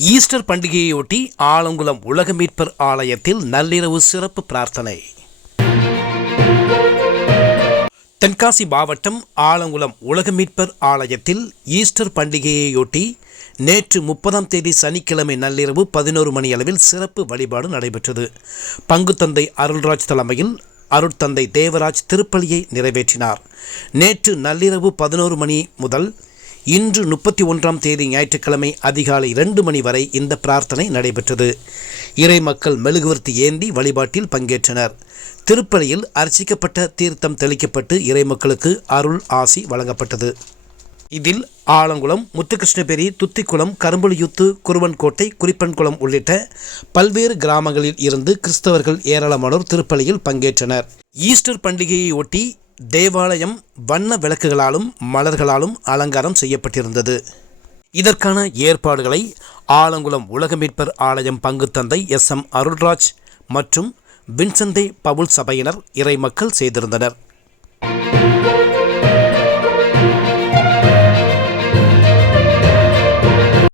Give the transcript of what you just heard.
Easter பண்டிகையையொட்டி ஆலங்குளம் உலக மீட்பர் ஆலயத்தில் நள்ளிரவு சிறப்பு பிரார்த்தனை. தென்காசி மாவட்டம் ஆலங்குளம் உலக மீட்பர் ஆலயத்தில் ஈஸ்டர் பண்டிகையையொட்டி நேற்று முப்பதாம் தேதி சனிக்கிழமை நள்ளிரவு பதினோரு மணி அளவில் சிறப்பு வழிபாடு நடைபெற்றது. பங்குத்தந்தை அருள்ராஜ் தலைமையில் அருட்தந்தை தேவராஜ் திருப்பலியை நிறைவேற்றினார். நேற்று நள்ளிரவு பதினோரு மணி முதல் இன்று முப்பத்தி ஒன்றாம் தேதி ஞாயிற்றுக்கிழமை அதிகாலை இரண்டு மணி வரை இந்த பிரார்த்தனை நடைபெற்றது. இறை மக்கள் மெழுகுவர்த்தி ஏந்தி வழிபாட்டில் பங்கேற்றனர். திருப்பலியில் அர்ச்சிக்கப்பட்ட தீர்த்தம் தெளிக்கப்பட்டு இறை மக்களுக்கு அருள் ஆசி வழங்கப்பட்டது. இதில் ஆலங்குளம் முத்துகிருஷ்ணபேரி துத்திக்குளம் கரும்புலியுத்து குருவன்கோட்டை குறிப்பன்குளம் உள்ளிட்ட பல்வேறு கிராமங்களில் இருந்து கிறிஸ்தவர்கள் ஏராளமானோர் திருப்பலியில் பங்கேற்றனர். ஈஸ்டர் பண்டிகையை ஒட்டி தேவாலயம் வண்ண விளக்குகளாலும் மலர்களாலும் அலங்காரம் செய்யப்பட்டிருந்தது. இதற்கான ஏற்பாடுகளை ஆலங்குளம் உலக மீட்பர் ஆலயம் பங்குத்தந்தை எஸ். எம். அருள்ராஜ் மற்றும் வின்சந்தே பவுல் சபையினர் இறை மக்கள் செய்திருந்தனர்.